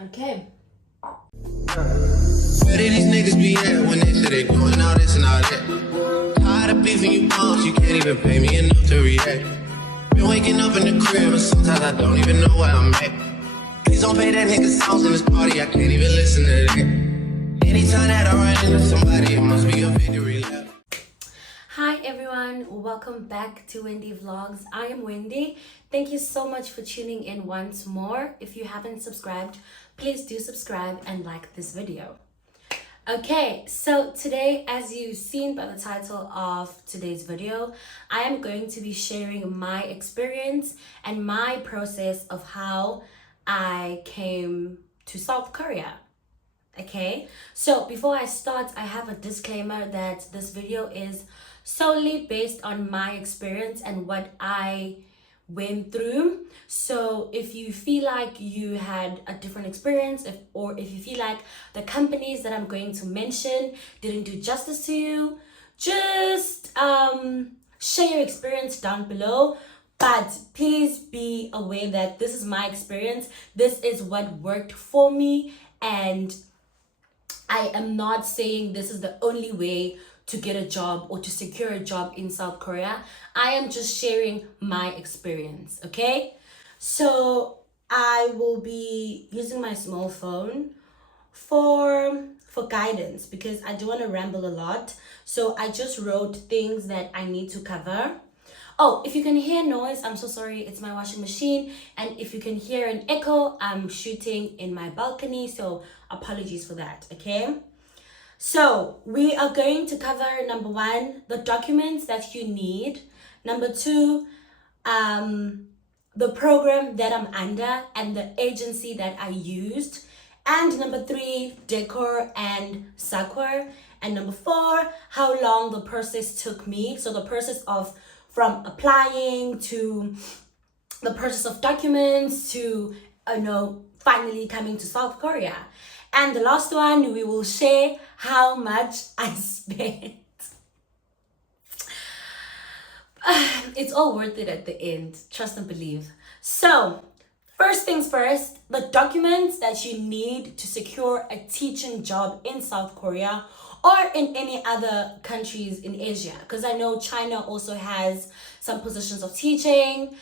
Okay. Where did these niggas be at when they say they doing all this and all that? Tired of beefing you bums, you can't even pay me enough to react. Been waking up in the crib and sometimes I don't even know where I'm at. Please don't pay that nigga songs in this party, I can't even listen to that. Anytime that I run into somebody, it must be a victory lap. Hi everyone, welcome back to Wendy Vlogs. I am Wendy. Thank you so much for tuning in once more. If you haven't subscribed, please do subscribe and like this video. Okay, so today, as you've seen by the title of today's video, I am going to be sharing my experience and my process of how I came to South Korea. Okay, so before I start, I have a disclaimer that this video is solely based on my experience and what I went through. So if you feel like you had a different experience, or if you feel like the companies that I'm going to mention didn't do justice to you, just share your experience down below. But please be aware that this is my experience. This is what worked for me, and I am not saying this is the only way to get a job or to secure a job in South Korea. I am just sharing my experience, okay? So I will be using my small phone for guidance because I don't want to ramble a lot. So I just wrote things that I need to cover. Oh, if you can hear noise, I'm so sorry, it's my washing machine. And if you can hear an echo, I'm shooting in my balcony, so apologies for that, okay? So we are going to cover number one, the documents that you need. Number two, the program that I'm under and the agency that I used. And number three, decor and Sakwa. And number four, how long the process took me. So the process of from applying to the process of documents to, finally coming to South Korea. And the last one, we will share how much I spent. It's all worth it at the end, trust and believe. So, first things first, the documents that you need to secure a teaching job in South Korea or in any other countries in Asia, because I know China also has some positions of teaching,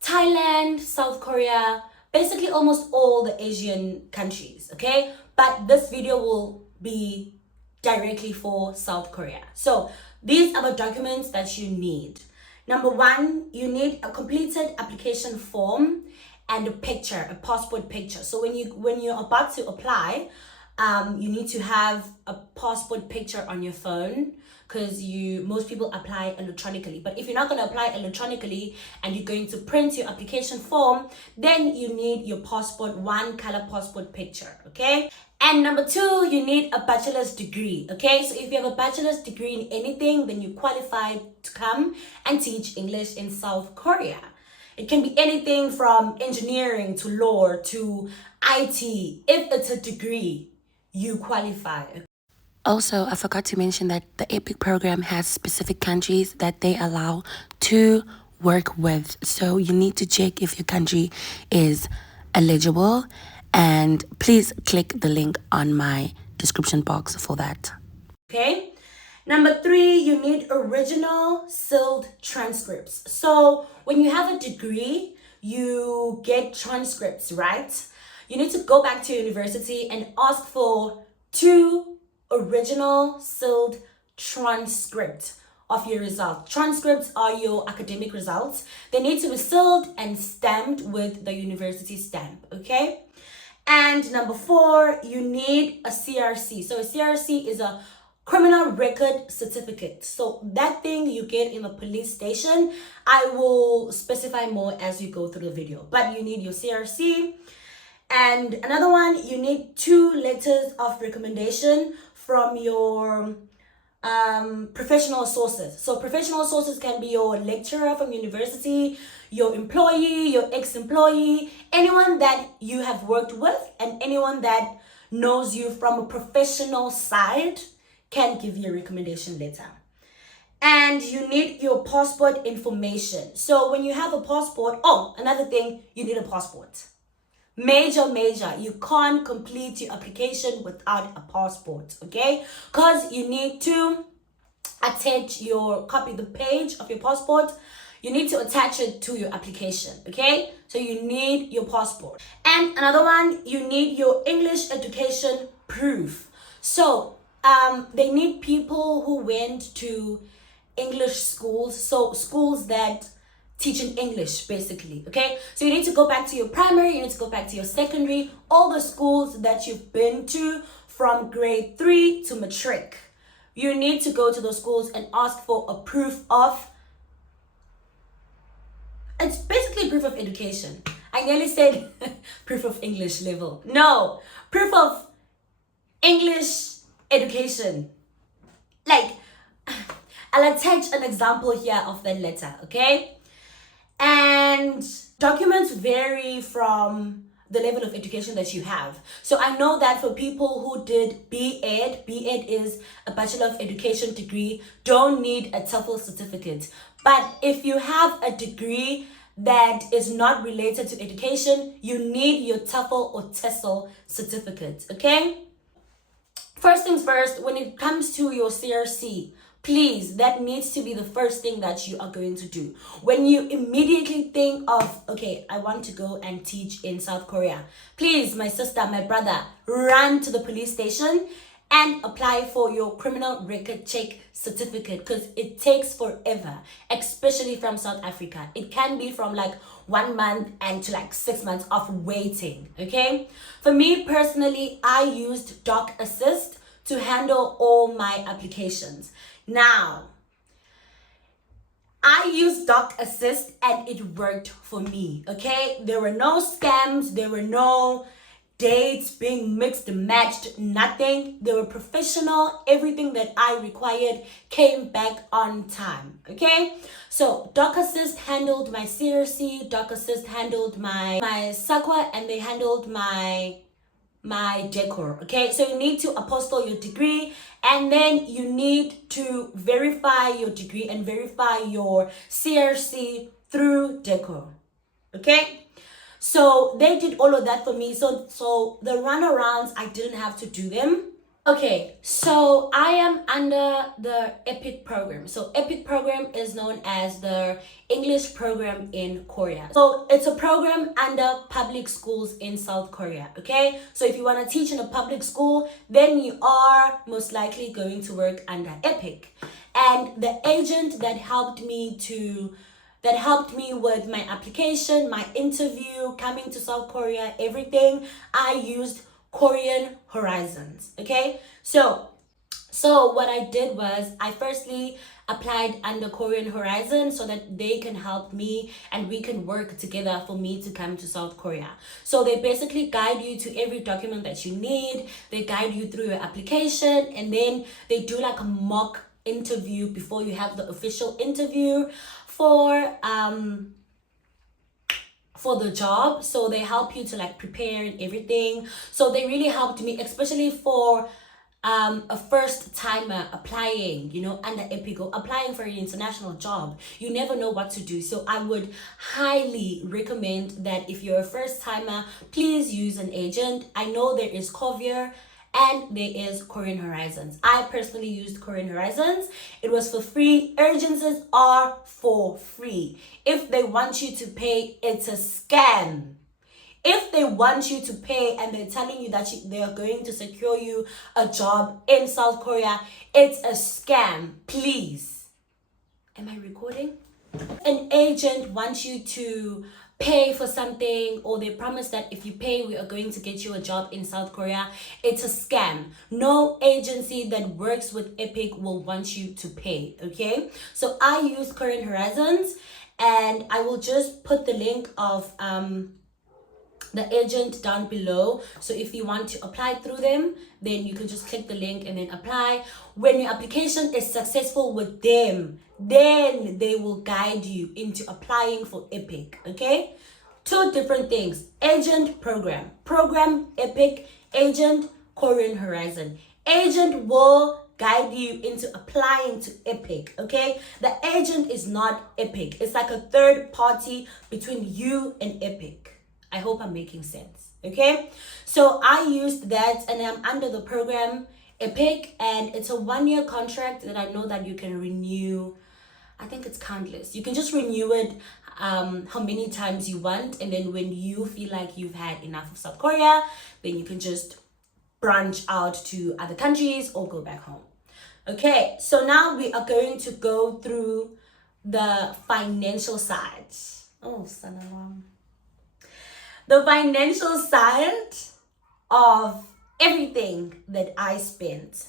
Thailand, South Korea, basically almost all the Asian countries, okay? But this video will be directly for South Korea. So these are the documents that you need. Number one, you need a completed application form and a picture, a passport picture. So when you're about to apply, you need to have a passport picture on your phone because most people apply electronically. But if you're not going to apply electronically and you're going to print your application form, then you need your passport, one color passport picture, okay? And number two, you need a bachelor's degree, okay? So if you have a bachelor's degree in anything, then you qualify to come and teach English in South Korea. It can be anything from engineering to law to IT. If it's a degree, you qualify. Also, I forgot to mention that the Epik program has specific countries that they allow to work with. So you need to check if your country is eligible, and please click the link on my description box for that. Okay. Number three, you need original sealed transcripts. So when you have a degree, you get transcripts, right? You need to go back to university and ask for 2 original sealed transcripts of your results. Transcripts are your academic results. They need to be sealed and stamped with the university stamp, okay? And number four, you need a CRC. So a CRC is a criminal record certificate. So that thing you get in the police station, I will specify more as you go through the video. But you need your CRC. And another one, you need 2 letters of recommendation from your professional sources. So professional sources can be your lecturer from university, your employee, your ex-employee, anyone that you have worked with, and anyone that knows you from a professional side can give you a recommendation letter. And you need your passport information. So when you have a passport, another thing, you need a passport. Major. You can't complete your application without a passport, okay? Because you need to attach the page of your passport. You need to attach it to your application, okay? So you need your passport. And another one, you need your English education proof. So they need people who went to English schools, so schools that teaching English basically, okay? So you need to go back to your primary, you need to go back to your secondary, all the schools that you've been to from grade 3 to matric. You need to go to those schools and ask for a proof of, it's basically proof of education. I nearly said proof of English level. No, proof of English education. Like, I'll attach an example here of that letter, okay? And documents vary from the level of education that you have. So I know that for people who did B.Ed is a Bachelor of Education degree, don't need a TOEFL certificate. But if you have a degree that is not related to education, you need your TOEFL or TESOL certificate, okay? First things first, when it comes to your CRC, please, that needs to be the first thing that you are going to do. When you immediately think of, okay, I want to go and teach in South Korea, please, my sister, my brother, run to the police station and apply for your criminal record check certificate, because it takes forever, especially from South Africa. It can be from like 1 month and to like 6 months of waiting, okay? For me personally, I used Doc Assist to handle all my applications. Now, I used Doc Assist and it worked for me, okay? There were no scams, there were no dates being mixed and matched, nothing. They were professional. Everything that I required came back on time, okay? So Doc Assist handled my CRC, Doc Assist handled my SAQA, and they handled my decor, okay? So you need to apostille your degree, and then you need to verify your degree and verify your CRC through decor, okay? So they did all of that for me. So the runarounds, I didn't have to do them. Okay, so I am under the Epik program. So Epik program is known as the English program in Korea. So it's a program under public schools in South Korea, okay? So if you want to teach in a public school, then you are most likely going to work under Epik. And the agent that helped me with my application, my interview, coming to South Korea, everything, I used Korean Horizons, okay? So what I did was I firstly applied under Korean Horizons so that they can help me and we can work together for me to come to South Korea. So they basically guide you to every document that you need. They guide you through your application, and then they do like a mock interview before you have the official interview for the job. So they help you to like prepare and everything. So they really helped me, especially for a first timer applying, under Epik, applying for an international job. You never know what to do. So I would highly recommend that if you're a first timer, please use an agent. I know there is Covier and there is Korean Horizons. I personally used Korean Horizons. It was for free. Agencies are for free. If they want you to pay, it's a scam. If they want you to pay and they're telling you that they are going to secure you a job in South Korea, it's a scam. Please. Am I recording? An agent wants you to pay for something, or they promise that if you pay, we are going to get you a job in South Korea. It's a scam. No agency that works with Epik will want you to pay, okay? So I use Korean Horizons, and I will just put the link of the agent down below. So if you want to apply through them, then you can just click the link and then apply. When your application is successful with them, then they will guide you into applying for Epik, okay? Two different things: agent, program. Program, Epik; agent, Korean Horizon. Agent will guide you into applying to Epik, okay? The agent is not Epik. It's like a third party between you and Epik. I hope I'm making sense. Okay, so I used that, and I'm under the program Epik, and it's a 1-year contract that I know that you can renew. I think it's countless. You can just renew it how many times you want, and then when you feel like you've had enough of South Korea, then you can just branch out to other countries or go back home. Okay, so now we are going to go through the financial side. Oh, Sanawam. The financial side of everything that I spent.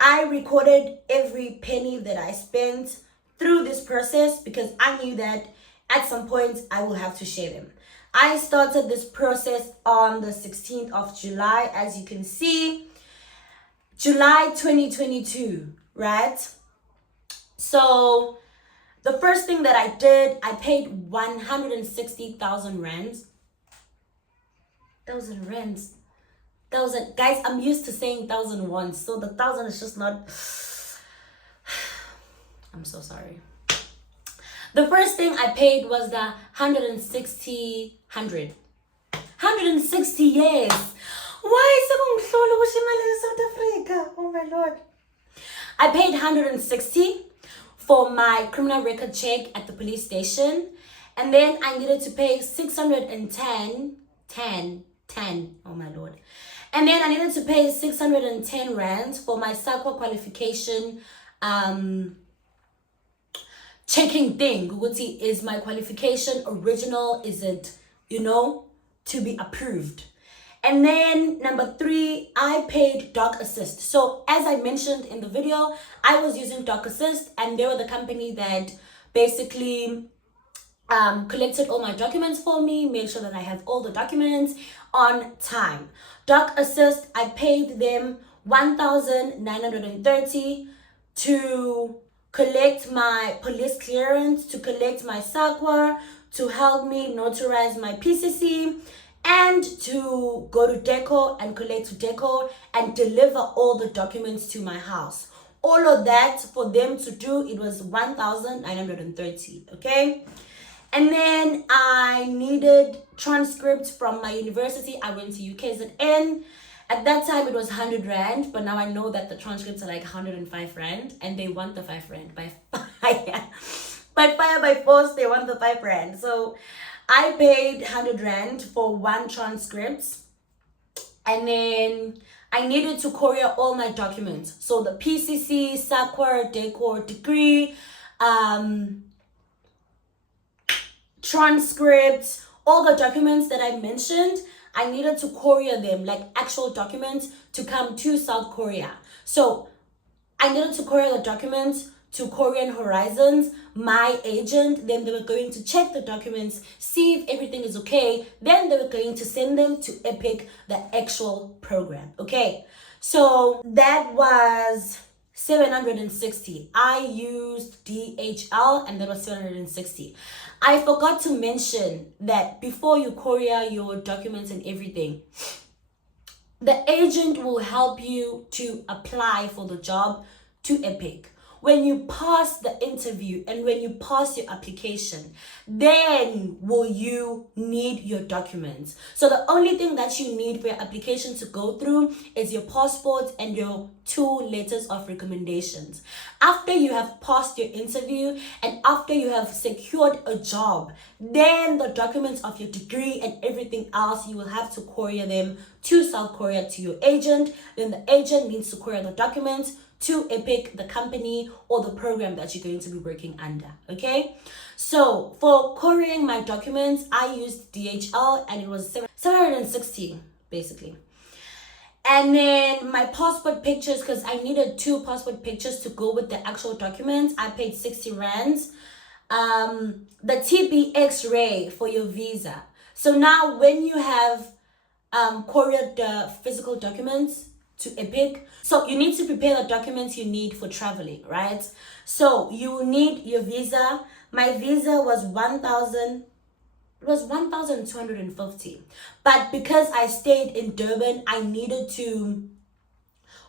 I recorded every penny that I spent through this process because I knew that at some point I will have to share them. I started this process on the 16th of July, as you can see, July 2022, right? So the first thing that I did, I paid 160,000 rands. 1,000 rands. 1,000, guys, I'm used to saying 1,000 once, so the 1,000 is just not. I'm so sorry. The first thing I paid was the 160, 160 years. Why is it South Africa? Oh my Lord. I paid 160 for my criminal record check at the police station, and then I needed to pay 610, 10, oh my Lord. And then I needed to pay 610 rands for my SACWA qualification checking thing. Guguti, is my qualification original? Is it, to be approved? And then number 3, I paid Doc Assist. So as I mentioned in the video, I was using Doc Assist, and they were the company that basically collected all my documents for me, made sure that I have all the documents on time. Doc Assist, I paid them 1,930 to collect my police clearance, to collect my SACWA, to help me notarize my PCC, and to go to DECO and collect to DECO and deliver all the documents to my house. All of that for them to do, it was 1,930, okay? And then I needed transcripts from my university. I went to UKZN. At that time, it was 100 rand, but now I know that the transcripts are like 105 rand, and they want the 5 rand by fire. By fire, by force, they want the 5 rand. So I paid 100 rand for 1 transcript, and then I needed to courier all my documents. So the PCC, SACWA, DECO, degree, transcripts, all the documents that I mentioned, I needed to courier them, like actual documents, to come to South Korea. So I needed to courier the documents to Korean Horizons, my agent. Then they were going to check the documents, see if everything is okay. Then they were going to send them to Epik, the actual program. Okay, so that was 760. I used DHL, and that was 760. I forgot to mention that before you courier your documents and everything, the agent will help you to apply for the job to Epik. When you pass the interview and when you pass your application, then will you need your documents. So the only thing that you need for your application to go through is your passport and your 2 letters of recommendations. After you have passed your interview and after you have secured a job, then the documents of your degree and everything else, you will have to courier them to South Korea to your agent. Then the agent needs to courier the documents to Epik, the company or the program that you're going to be working under. Okay, so for couriering my documents, I used DHL, and it was 760 basically. And then my passport pictures, because I needed 2 passport pictures to go with the actual documents, I paid 60 rands. The TB X-ray for your visa. So now when you have couriered the physical documents to Epik, so you need to prepare the documents you need for traveling, right? So you need your visa. My visa was 1,250, but because I stayed in Durban, I needed to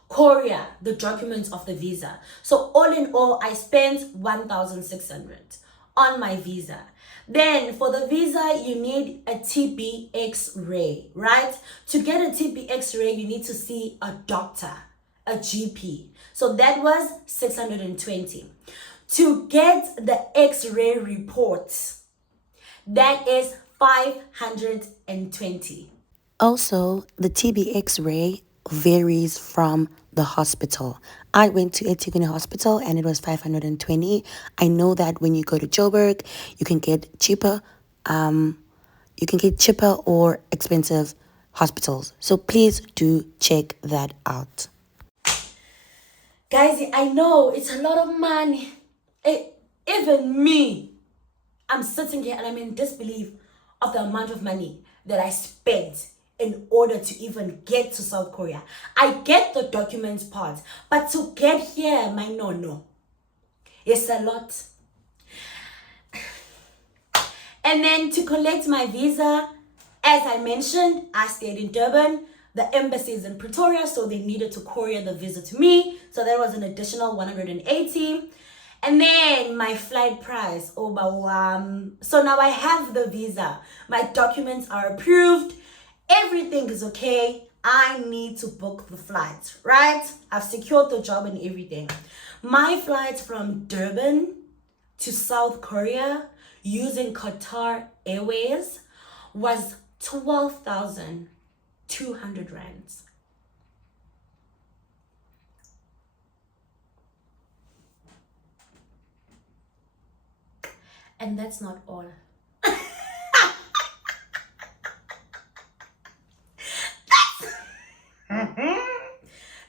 courier the documents of the visa. So all in all, I spent 1,600 on my visa. Then for the visa, you need a TB X-ray, right? To get a TB X-ray, you need to see a doctor, a GP. So that was 620. To get the X-ray reports, that is 520. Also, the TB X-ray varies from the hospital. I went to Epik Hospital and it was 520. I know that when you go to Joburg, you can get cheaper or expensive hospitals. So please do check that out. Guys, I know it's a lot of money. Even me, I'm sitting here and I'm in disbelief of the amount of money that I spent in order to even get to South Korea. I get the documents part, but to get here, no. It's a lot. And then to collect my visa, as I mentioned, I stayed in Durban. The embassy is in Pretoria, so they needed to courier the visa to me. So that was an additional 180. And then my flight price, so now I have the visa. My documents are approved. Everything is okay. I need to book the flight, right? I've secured the job and everything. My flight from Durban to South Korea using Qatar Airways was 12,200 rands. And that's not all.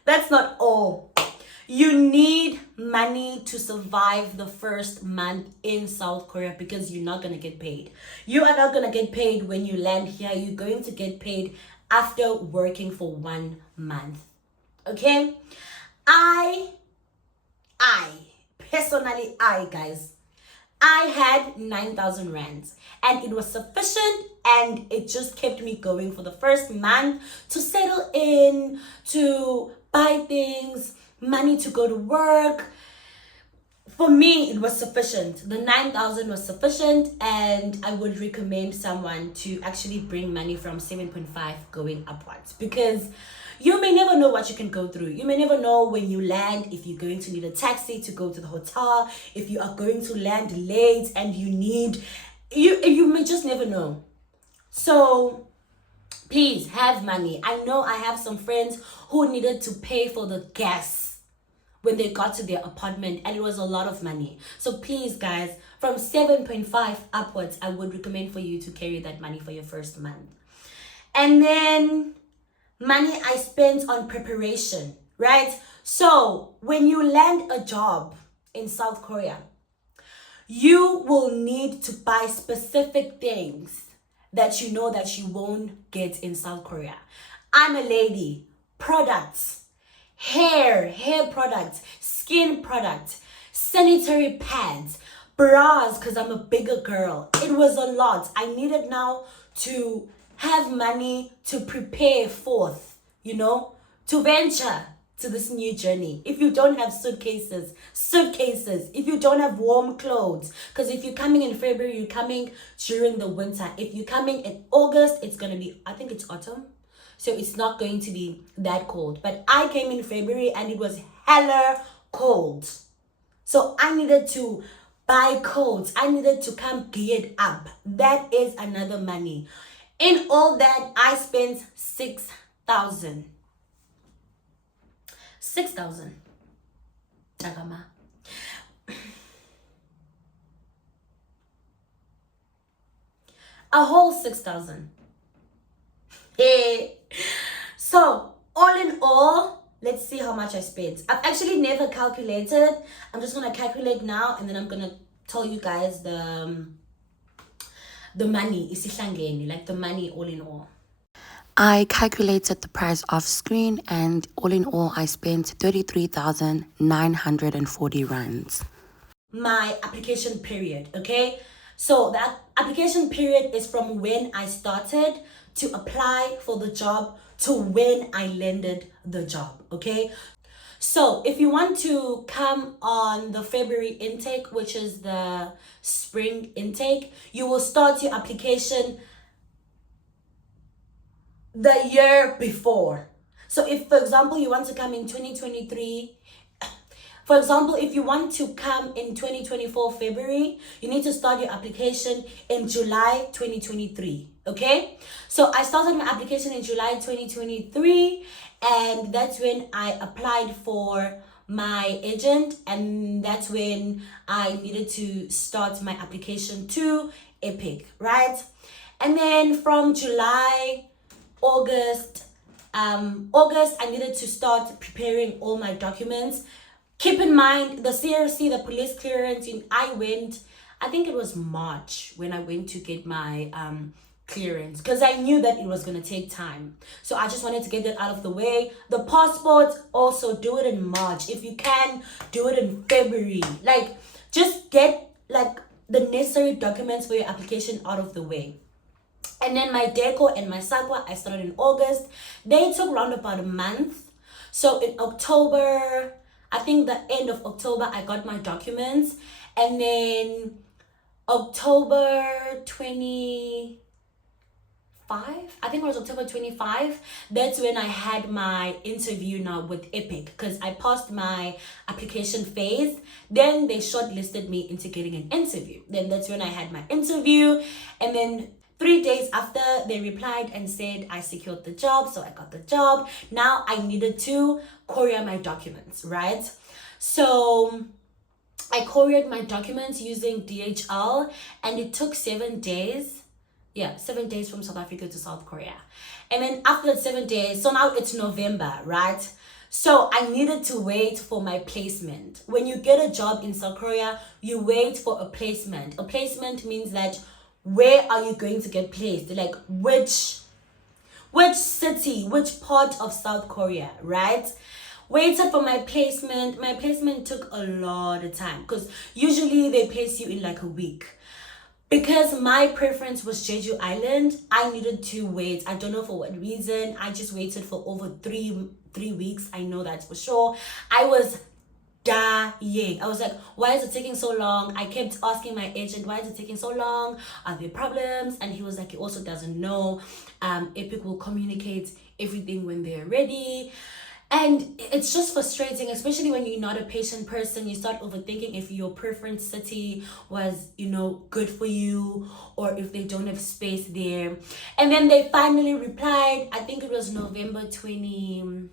That's not all. You need money to survive the first month in South Korea because you're not going to get paid. You are not going to get paid when you land here. You're going to get paid after working for 1 month. Okay? I personally, guys, I had 9,000 rands and it was sufficient and it just kept me going for the first month to settle in, to buy things, money to go to work. For me, it was sufficient. The 9,000 was sufficient and I would recommend someone to actually bring money from 7.5 going upwards because you may never know what you can go through. You may never know when you land if you're going to need a taxi to go to the hotel, if you are going to land late and you may just never know. So please have money. I know I have some friends who needed to pay for the gas when they got to their apartment and it was a lot of money. So please guys, from 7.5 upwards, I would recommend for you to carry that money for your first month. And then money I spent on preparation, right? So when you land a job in South Korea, you will need to buy specific things that you know that you won't get in South Korea. I'm a lady. Products, hair products, skin products, sanitary pads, bras, because I'm a bigger girl. It was a lot. I needed now to have money to prepare forth, to venture to this new journey. If you don't have suitcases. If you don't have warm clothes, because if you're coming in February, you're coming during the winter. If you're coming in August, it's going to be, I think it's autumn. So it's not going to be that cold. But I came in February and it was hella cold. So I needed to buy coats. I needed to come geared up. That is another money. In all that, I spent 6,000. 6,000. Tagama. A whole 6,000. Hey. So, all in all, let's see how much I spent. I've actually never calculated. I'm just going to calculate now and then I'm going to tell you guys the money, like the money all in all. I calculated the price off screen and all in all I spent 33,940 rands. My application period, okay? So that application period is from when I started to apply for the job to when I landed the job, okay? So if you want to come on the February intake, which is the spring intake, you will start your application the year before. So if, for example, you want to come in 2023, for example, if you want to come in 2024 February, you need to start your application in July 2023. Okay, so I started my application in July 2023, and that's when I applied for my agent, and that's when I needed to start my application to Epik, right? And then from July, August, I needed to start preparing all my documents. Keep in mind, the CRC, the police clearance, I think it was March when I went to get my clearance, because I knew that it was going to take time. So I just wanted to get that out of the way. The passport, also do it in March. If you can, do it in February. Like, just get like the necessary documents for your application out of the way. And then my deco and my sakwa, I started in August. They took around about a month. So in October, I think the end of October, I got my documents. And then October 25, I think it was October 25, that's when I had my interview now with Epik, because I passed my application phase. Then they shortlisted me into getting an interview. Then that's when I had my interview. And then 3 days after, they replied and said I secured the job. So I got the job. Now I needed to courier my documents, right? So I couriered my documents using DHL, and it took 7 days. Yeah, 7 days from South Africa to South Korea. And then after the 7 days, so now it's November, right? So I needed to wait for my placement. When you get a job in South Korea, you wait for a placement. A placement means that where are you going to get placed? Like which city, which part of South Korea, right? Waited for my placement. My placement took a lot of time, because usually they place you in like a week. Because my preference was Jeju Island, I needed to wait. I don't know for what reason. I just waited for over three weeks. I know that for sure. I was dying. I was like, why is it taking so long? I kept asking my agent, why is it taking so long? Are there problems? And he was like, he also doesn't know. Epik will communicate everything when they're ready. And it's just frustrating, especially when you're not a patient person. You start overthinking if your preference city was, good for you, or if they don't have space there. And then they finally replied. I think it was November 20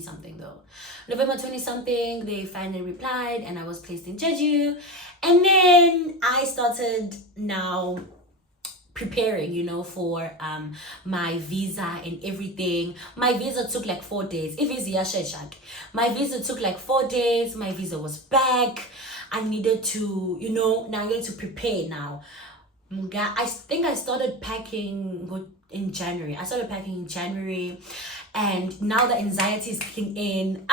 something though. November 20 something, they finally replied, and I was placed in Jeju. And then I started now preparing, for my visa and everything. My visa took like 4 days. My visa took like 4 days. My visa was back. I needed to, now I need to prepare now. I think I started packing in January. And now the anxiety is kicking in.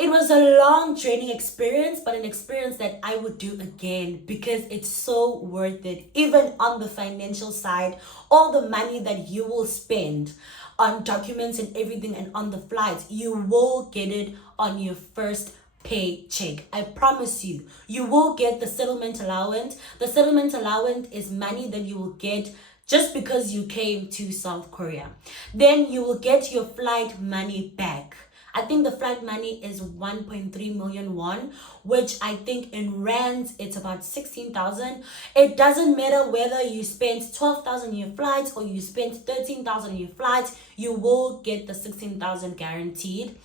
It was a long training experience, but an experience that I would do again, because it's so worth it. Even on the financial side, all the money that you will spend on documents and everything and on the flights, you will get it on your first paycheck. I promise you, you will get the settlement allowance. The settlement allowance is money that you will get just because you came to South Korea. Then you will get your flight money back. I think the flight money is 1.3 million won, which I think in rands, it's about 16,000. It doesn't matter whether you spent 12,000 in your flights or you spent 13,000 in your flights, you will get the 16,000 guaranteed.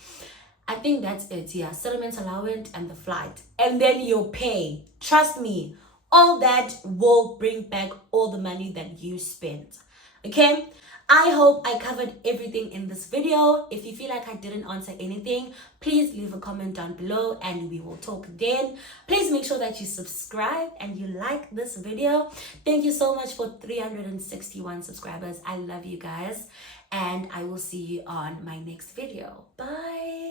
I think that's it. Yeah, settlement allowance and the flight. And then your pay. Trust me, all that will bring back all the money that you spent. Okay? I hope I covered everything in this video. If you feel like I didn't answer anything, please leave a comment down below and we will talk again. Please make sure that you subscribe and you like this video. Thank you so much for 361 subscribers. I love you guys, and I will see you on my next video. Bye.